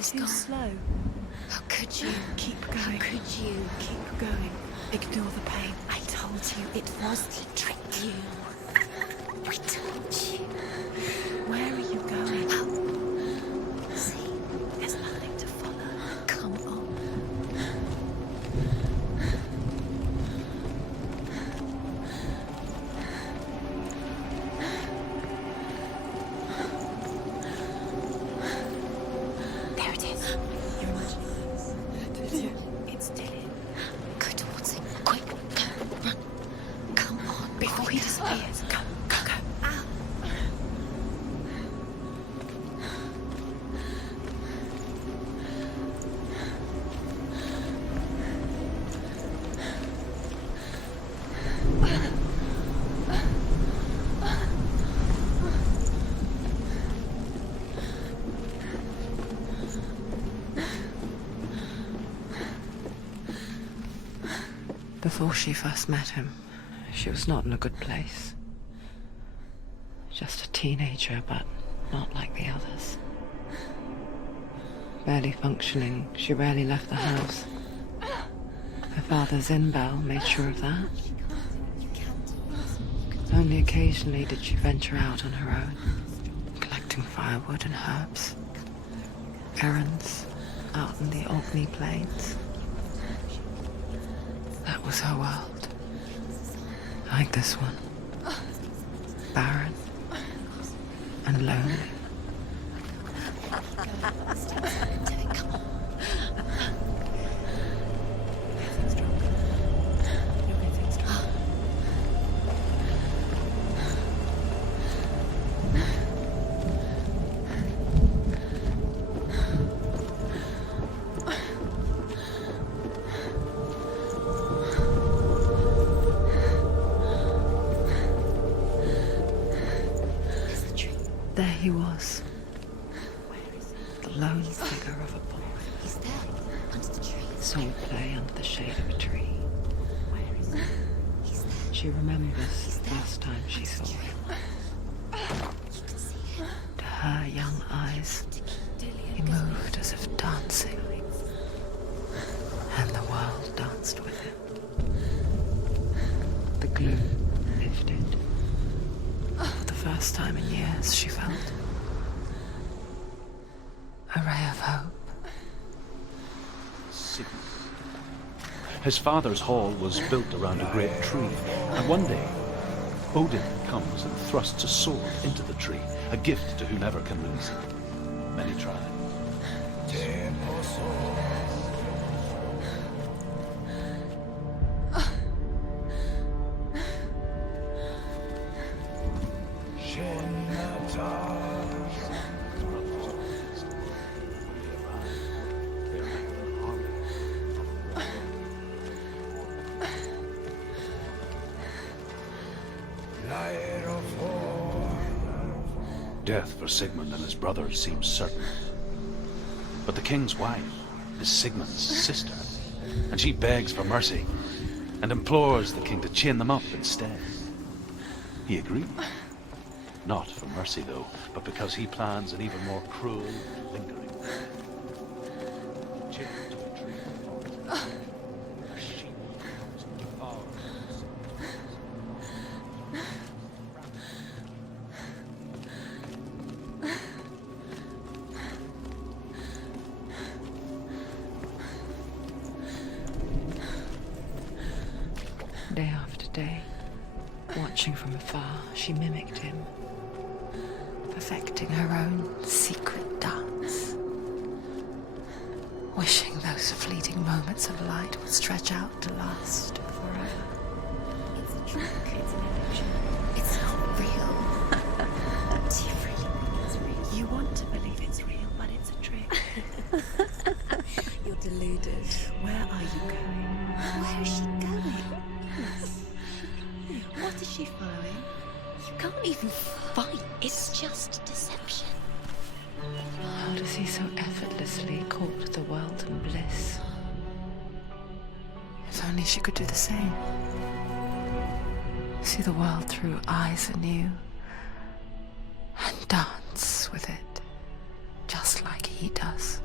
is gone. Slow. How could you? Keep going. How could you? Keep going. Ignore the pain. I told you it was. He tricked you. I told you. Where are you going? See, There's nothing to follow. come on. There it is. You're imagining. It's Dylan. Go towards him. Quick, go, run. Come on, Before he disappears. Go, go, go. Ow. Before she first met him, she was not in a good place. Just a teenager, but not like the others. Barely functioning, she rarely left the house. Her father's in-bell made sure of that. Only occasionally did she venture out on her own, collecting firewood and herbs. Errands out in the Orkney Plains. That was her world. Like this one. Barren and lonely. Come on. Getting stronger. You're getting stronger. There's the tree. There he was. The lone figure of a boy. He's there, under the tree. Saw play under the shade of a tree. Where is he? He's there. She remembers the first time she saw him. You can see him. To her young eyes, he moved as if dancing. And the world danced with him. The gloom lifted. For the first time in years, she felt a ray of hope. Sigmund. His father's hall was built around a great tree, and one day Odin comes and thrusts a sword into the tree, a gift to whomever can release it. Many try. Death for Sigmund and his brothers seems certain. But the king's wife is Sigmund's sister, and she begs for mercy and implores the king to chain them up instead. He agrees. Not for mercy, though, but because he plans an even more cruel, lingering death. Chained to a tree of thorns, a sheep comes and devours Day after day, watching from afar, she mimicked him, perfecting her own secret dance, wishing those fleeting moments of light would stretch out to last forever. It's a trick. It's an illusion. It's not real. Do you really think it's real? You want to believe it's real, but it's a trick. You're deluded. Where are you going? Where is she going? What is she following? You can't even fight. It's just deception. How does he so effortlessly court the world and bliss? If only she could do the same. See the world through eyes anew and dance with it, just like he does.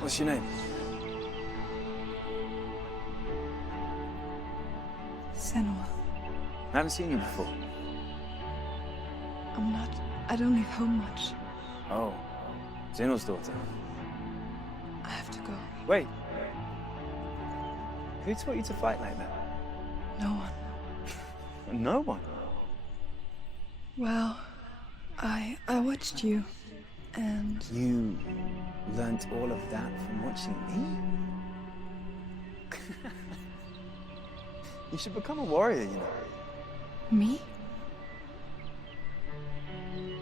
What's your name? Senua. I haven't seen you before. I don't leave home much. Oh, Zenua's daughter. I have to go. Wait. Who taught you to fight like that? No one. No one. Well, I watched you, and You learnt all of that from watching me? You should become a warrior, you know. me?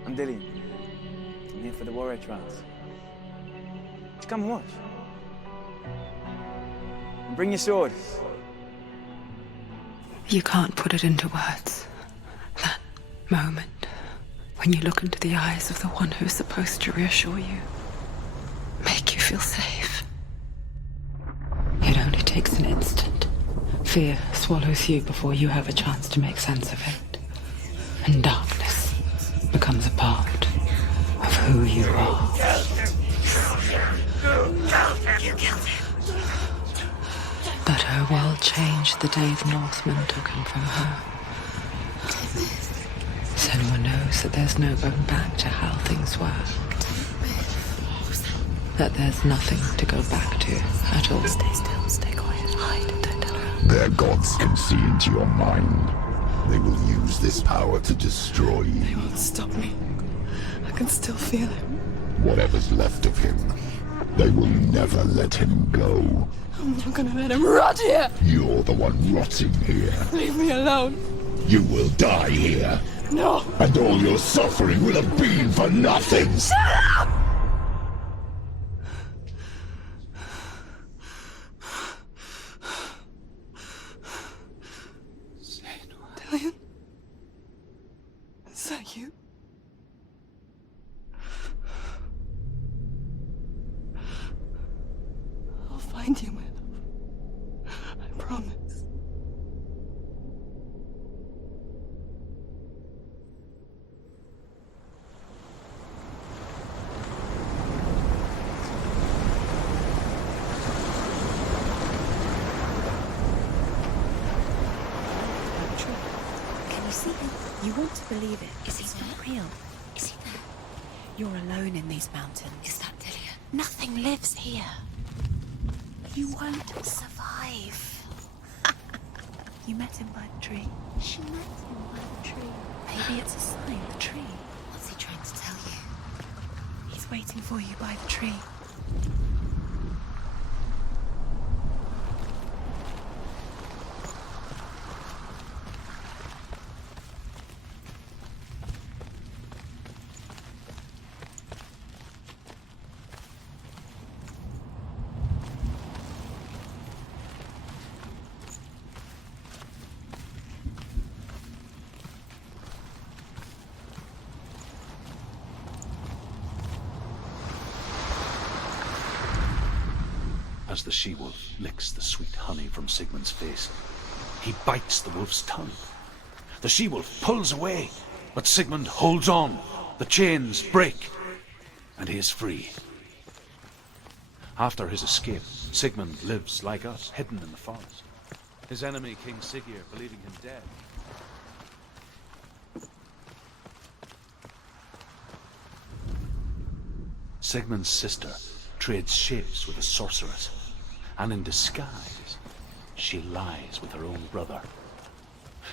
I'm Dillian. I'm here for the warrior trials. Just come and watch. And bring your sword. You can't put it into words. That moment when you look into the eyes of the one who's supposed to reassure you, make you feel safe. It only takes an instant. Fear swallows you before you have a chance to make sense of it. And darkness becomes a part of who you are. But her world changed the day the Northmen took him from her. Senua knows that there's no going back to how things were. That there's nothing to go back to at all. Stay still, stay quiet, hide, don't tell her. Their gods can see into your mind. They will use this power to destroy you. They won't stop me. I can still feel him. Whatever's left of him, they will never let him go. I'm not gonna let him rot here. You're the one rotting here. Leave me alone. You will die here. No. And all your suffering will have been for nothing. Dillian? Is that you? I'll find you, my love. I promise. Can you see him? You want to believe it. Is he not real? Is he there? You're alone in these mountains. Is that Delia? Nothing lives here. You won't survive. You met him by the tree. She met him by the tree. Maybe it's a sign, the tree. What's he trying to tell you? He's waiting for you by the tree. As the she-wolf licks the sweet honey from Sigmund's face, he bites the wolf's tongue. The she-wolf pulls away, but Sigmund holds on. The chains break, and he is free. After his escape, Sigmund lives like us, hidden in the forest. His enemy, King Siggeir, believing him dead. Sigmund's sister trades shapes with a sorceress, and in disguise, she lies with her own brother.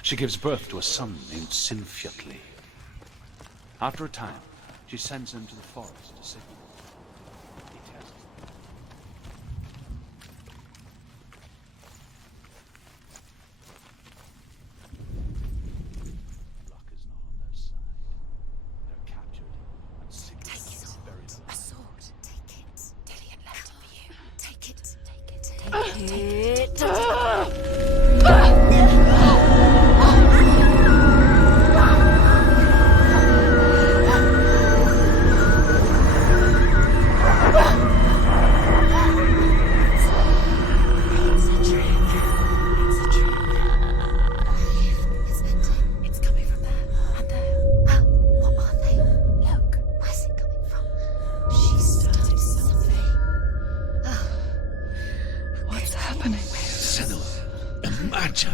She gives birth to a son named Sinfjotli. After a time, she sends him to the forest to Sigmund. He tests him. Luck is not on their side. They're captured, and Sigmund is buried alive. A sword. Take it. Dillian left it for you. Take it. Take it. Take it. It's a trick. It's a trick. It's ending. It's coming from there. And there. What are they? Look. Where's it coming from? She's done something. Imagine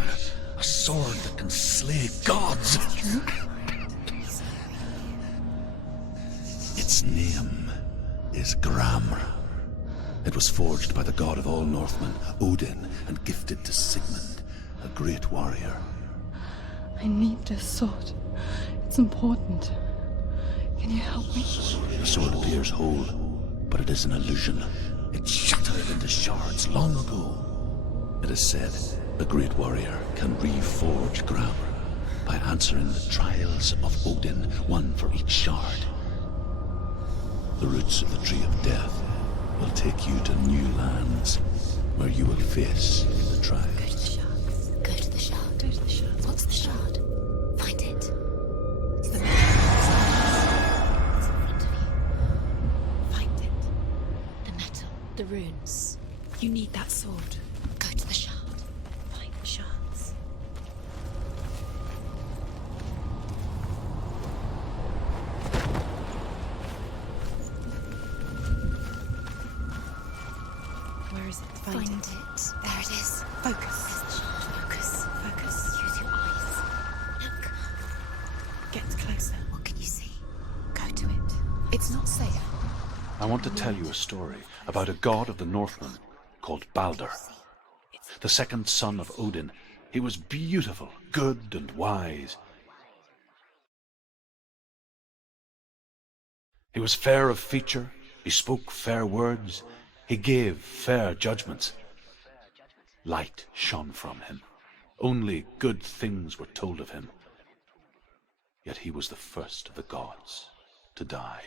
a sword that can slay gods. Its name is Gramr. It was forged by the god of all Northmen, Odin, and gifted to Sigmund, a great warrior. I need this sword. It's important. Can you help me? The sword appears whole, but it is an illusion. It shattered into shards long ago. It is said a great warrior can reforge Gramr by answering the trials of Odin, one for each shard. The roots of the tree of death will take you to new lands where you will face the trials. Go to the shard. Go to the shard. What's the shard? Find it. It's the It's in front of you. Find it. The metal. The runes. You need that sword. Go to the shard. Find the shards. Where is it? Find it. There it is. Focus. Focus. Focus. Use your eyes. Look. Get closer. What can you see? Go to it. It's not safe. I want to tell you a story about a god of the Northmen called Baldur. The second son of Odin. He was beautiful, good, and wise. He was fair of feature, he spoke fair words, he gave fair judgments. Light shone from him. Only good things were told of him. Yet he was the first of the gods to die.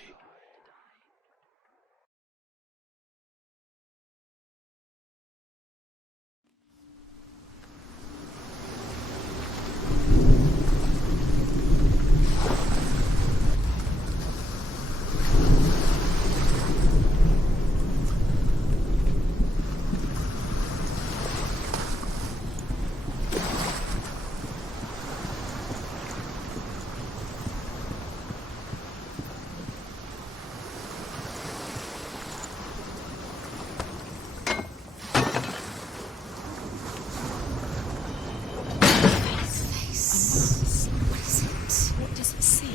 What does it see?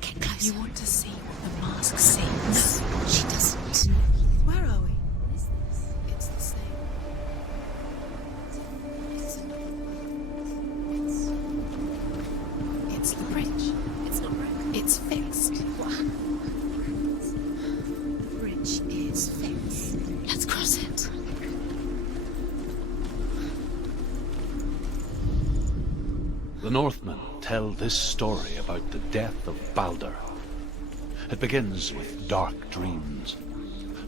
Get closer. You want to see what the mask sees. No, she doesn't. Where are we? It's the same. It's the bridge. It's not broken. It's fixed. What happened? The bridge is fixed. Let's cross it. The Northmen tell this story about the death of Baldur. It begins with dark dreams.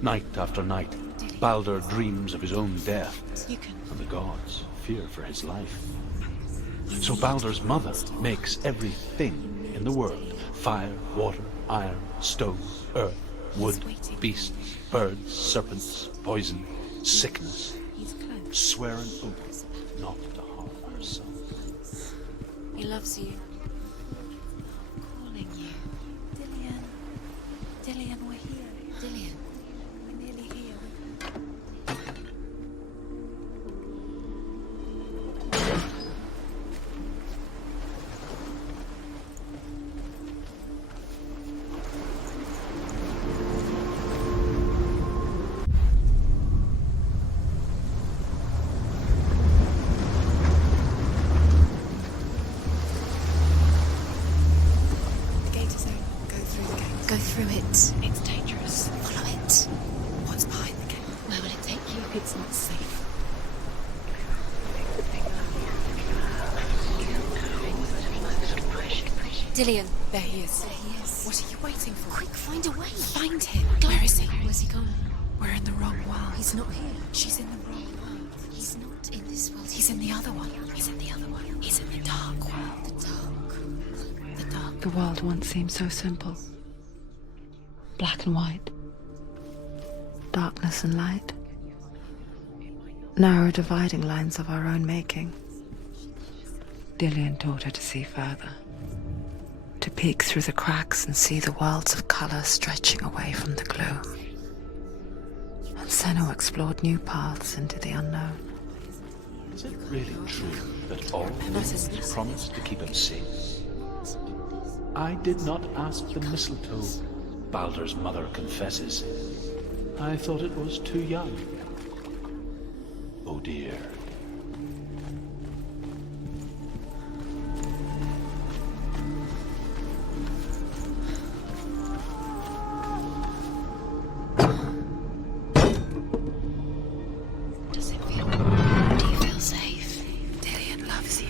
Night after night, Baldur dreams of his own death, You can. and the gods fear for his life. So Baldur's mother makes everything in the world: fire, water, iron, stone, earth, wood, beasts, birds, serpents, poison, sickness, He's close. swear an oath not to harm her son. He loves you. Calling you. Dillian. Dillian, we're here. Dillian. We're nearly here. The gate is open. Go through the gate. Go through it. It's dangerous. Follow it. What's behind the gate? Where will it take you? It's not safe. Dillian. There he is. There he is. What are you waiting for? Quick, find a way. Find him. Where is he? Where's he gone? We're in the wrong world. He's not here. She's in the wrong world. He's not in this world. He's in the other one. He's in the other one. He's in the dark world. the dark. The dark. The world once seemed so simple. Black and white. Darkness and light. Narrow dividing lines of our own making. Dillian taught her to see further. To peek through the cracks and see the worlds of color stretching away from the gloom. And Senua explored new paths into the unknown. Is it really true that all humans promised to keep him safe? I did not ask the mistletoe, Baldur's mother confesses. I thought it was too young. Oh dear. Does it feel? Do you feel safe? Dillian loves you.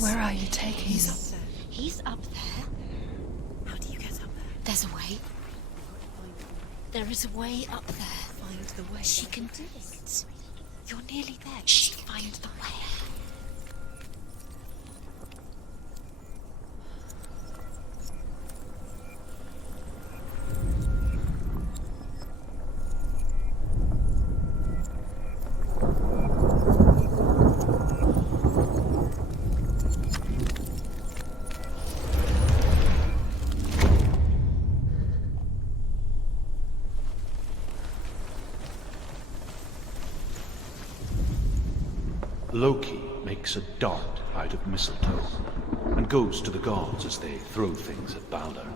Where are you taking me? He's up there. How do you get up there? There's a way. There is a way up there. Find the way. She can do it. You're nearly there. Just find the way. Loki makes a dart out of mistletoe and goes to the gods as they throw things at Baldur.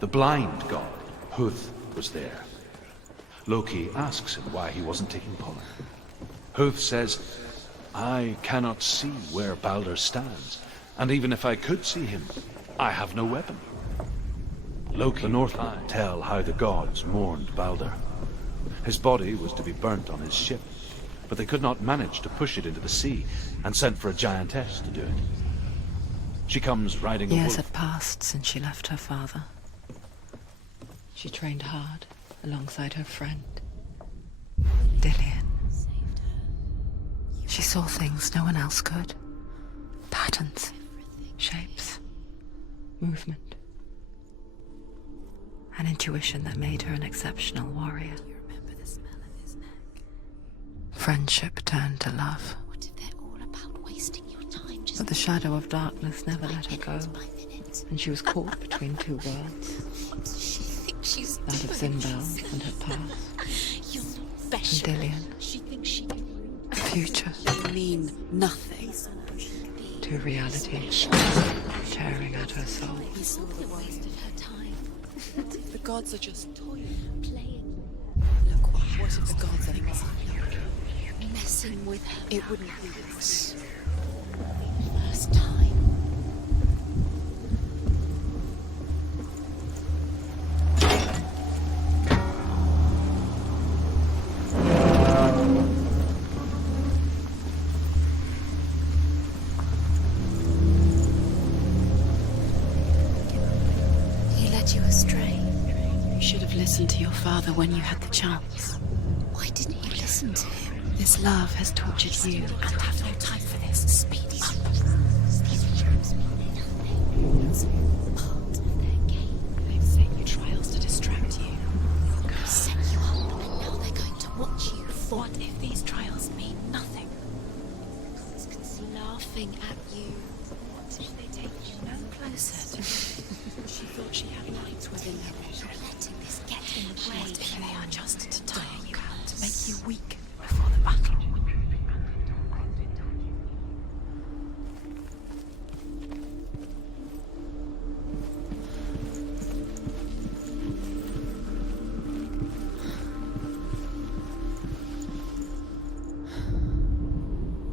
The blind god, Huth, was there. Loki asks him why he wasn't taking pollen. Huth says, I cannot see where Baldur stands, and even if I could see him, I have no weapon. Loki, the Northland, tell how the gods mourned Baldur. His body was to be burnt on his ship, but they could not manage to push it into the sea, and sent for a giantess to do it. She comes riding a Years wolf. had passed since she left her father. She trained hard alongside her friend, Dillian. She saw things no one else could. Patterns, shapes, movement. An intuition that made her an exceptional warrior. You remember the smell of his neck? Friendship turned to love, What if they're all about wasting your time? Just but the shadow of darkness never let her go, by minute. and she was caught between two worlds, What does she think she's that of doing? Sinbel and her past, You're and special. Dillian, She thinks she can the future, You mean nothing. to reality, tearing at her soul. He saw the way. waste of her time. The gods are just toying. Playing, Look what if the gods are not? messing with her. It wouldn't be this. First time. listen to your father when you had the chance? Why didn't you listen to him? This love has tortured you, and have no time for this. Speed up. These trials mean nothing. It's part of their game. They've set you trials to distract you. They've set you up, and now they're going to watch you fall. What if these trials mean nothing? Laughing at you. What if they take you no closer to she thought she had lights within her reach? You're letting this get in the way. What if they are just to tire you out, to make you weak before the battle?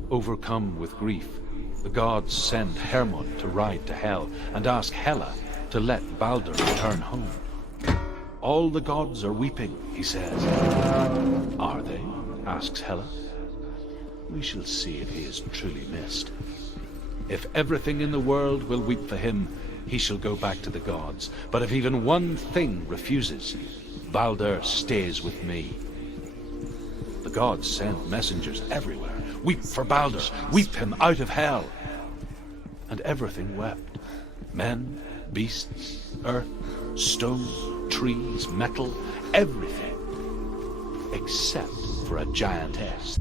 Overcome with grief, the gods send Hermod to ride to Hell and ask Hela to let Baldur return home. All the gods are weeping, he says. Are they? Asks Hela. We shall see if he is truly missed. If everything in the world will weep for him, he shall go back to the gods. But if even one thing refuses, Baldur stays with me. The gods send messengers everywhere. Weep for Baldur, weep him out of Hell. And everything wept. Men, beasts, earth, stone, trees, metal, everything. Except for a giantess.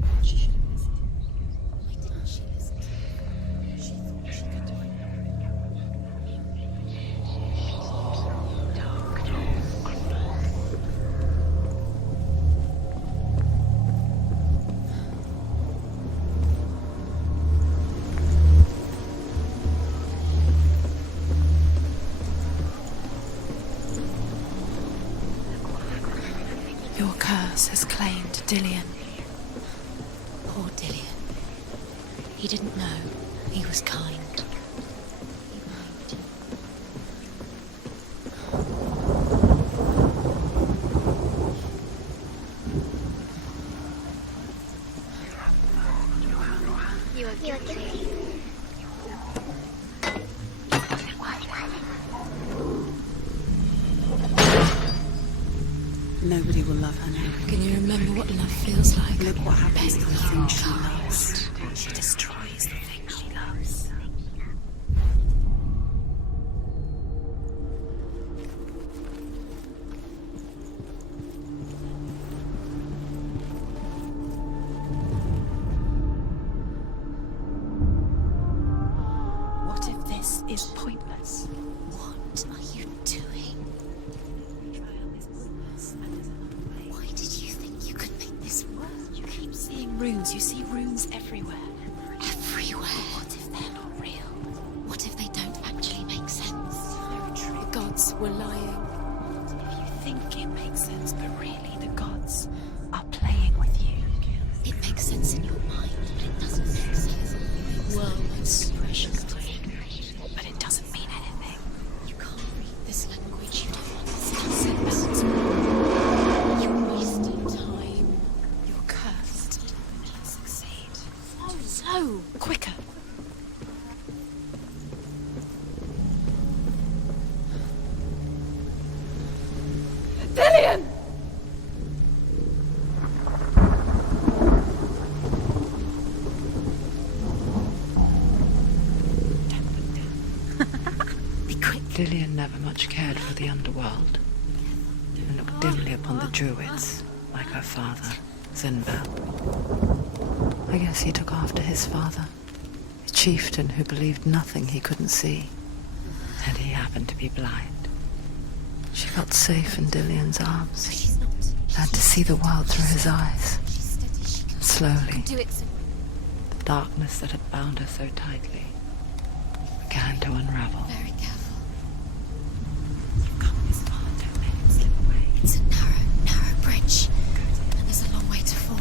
Your curse has claimed Dillion. Poor Dillion. He didn't know. He was kind. You are guilty. Nobody will love her now. Can you remember what love feels like? Look what happens to the thing she Kind. loves. She destroys the thing she loves. What if this is pointless? What are you doing? Why did you think you could make this work? You keep seeing runes. You see runes everywhere. Everywhere. What if they're not real? What if they don't actually make sense? The gods were lying. If you think it makes sense, but really the gods are playing with you. It makes sense in your mind, but it doesn't make sense. Worlds, precious. But it doesn't mean anything. You can't read this language. You don't understand sense. You're wasting time. You're cursed. Succeed. So, quicker. Dillion! Be quick. Dillion never much cared for the underworld, and looked dimly upon the druids, like her father, Zinbel. I guess he took after his father, a chieftain who believed nothing he couldn't see, and he happened to be blind. She felt safe in Dillion's arms, She's not. learned to see the world through his eyes. She's steady. She can Slowly, do it. the darkness that had bound her so tightly began to unravel. Very careful. Come this far, don't let him slip away. It's a narrow bridge, and there's a long way to fall.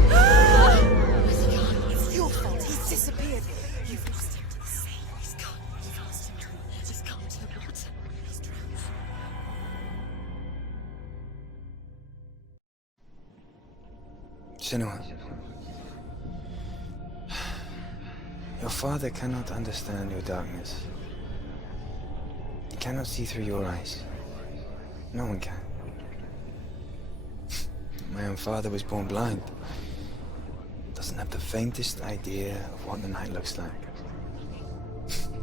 Where's he gone? It's your fault. He's disappeared. You've lost him to the sea. He's gone. You've lost him to the He's gone to the water. He's drowned. Senua. Your father cannot understand your darkness. He cannot see through your eyes. No one can. My own father was born blind. Doesn't have the faintest idea of what the night looks like.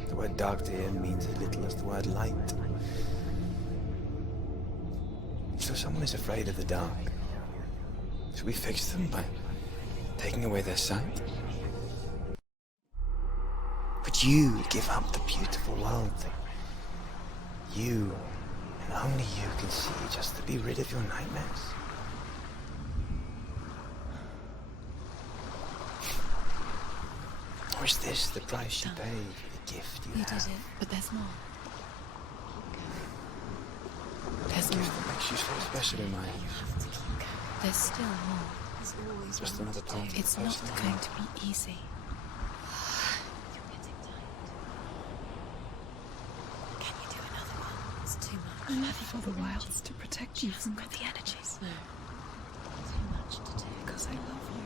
The word dark to him means as little as the word light. So someone is afraid of the dark. Should we fix them by taking away their sight? Would you give up the beautiful world that you and only you can see just to be rid of your nightmares? Or is this the price you pay for the gift you have? You did it, but there's more. There's The gift more. that makes you so special in my eyes. There's still more. Just another part of the It's not person I going am. to be easy. Can you do another one? It's too much. I left for the wilds to protect you from Got the energies. No. Too much to do. Because I love you.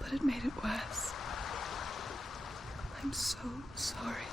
But it made it worse. I'm so sorry.